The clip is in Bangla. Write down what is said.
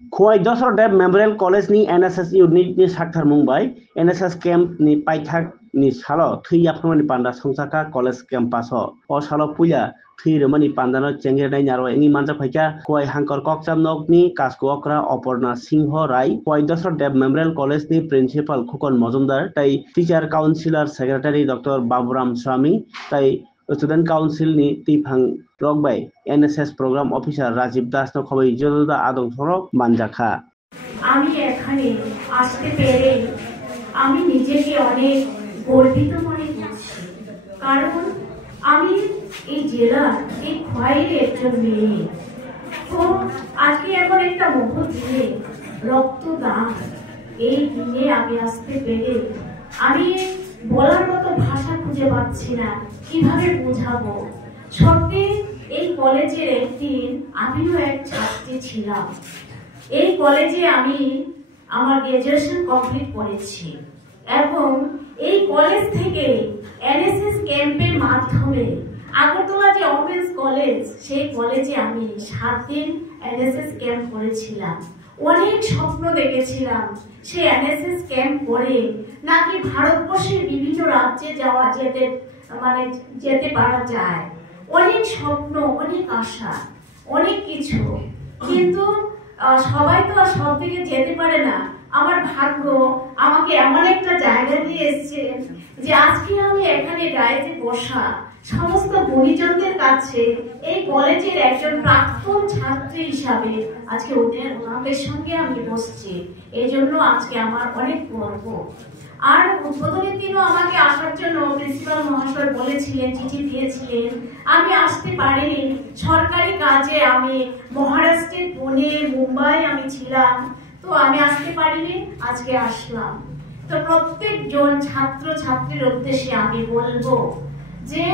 Khoi Dosor Deb Memorial College ni NSS unit ni sakthar mungbai NSS camp ni paithak ni salo thui aphamani panda songsaka college campus o salo puya thui romani pandano chengre nai nyaro engi manja phaika khoi hangkor kokcham nok ni kasko okra Aparna Singho Rai Khoi Dosor Deb Memorial College ni principal Khukon Mojumdar tai teacher councilor secretary Dr. Baburam Swami tai student council ni Tiphang Rogbai NSS program officer Rajiv Das no khobei jododa adong sorok manjakha আমি এখানে আসতে পেরে আমি নিজেকে অনেক গর্বিত মনে করছি, কারণ আমি এই জেলার এই খোয়াইয়ের একজন মেয়ে। তো আজকে এমন একটা মহৎ দিনে রক্তদান, এই দিনে আমি আসতে পেরে আমি বলার মতো ভাষা খুঁজে পাচ্ছি না, কিভাবে বোঝাবো। সত্যি এই কলেজের একদিন আমিও এক ছাত্রী ছিলাম। এই কলেজে আমি আমার গ্রাজুয়েশন কমপ্লিট করেছি এবং এই কলেজ থেকে এনএসএস ক্যাম্পের মাধ্যমে আগরতলা যে ওমেন্স কলেজ, সেই কলেজে আমি 7 দিন এনএসএস ক্যাম্প করেছিলাম। অনেক স্বপ্ন দেখেছিলাম সেই এনএসএস ক্যাম্প করে নাকি ভারতবর্ষের বিভিন্ন রাজ্যে যেতে পারা যায়। অনেক স্বপ্ন, অনেক আশা, অনেক কিছু, কিন্তু সবাই তো আর সব দিকে যেতে পারে না। আমার ভাগ্য আমাকে এমন একটা জায়গা দিয়ে এসছে যে আজকে আমি এখানে ডায়েটে বসা সমস্ত গুণীজনদের কাছে এই কলেজের একজন প্রাক্তন ছাত্রী হিসাবে আজকে ওনাদের সঙ্গে আমি বসছি। এই জন্য আজকে আমার অনেক গর্ব। আর উদ্বোধনের দিনও আমাকে আসার জন্য প্রিন্সিপাল মহাশয় বলেছিলেন, চিঠি দিয়েছিলেন। আমি আসতে পারিনি, সরকারি কাজে আমি মহারাষ্ট্রের পুনে, মুম্বাই আমি ছিলাম, তো আমি আসতে পারিনি, আজকে আসলাম। তো প্রত্যেকজন ছাত্র ছাত্রীর উদ্দেশ্যে আমি বলবো যে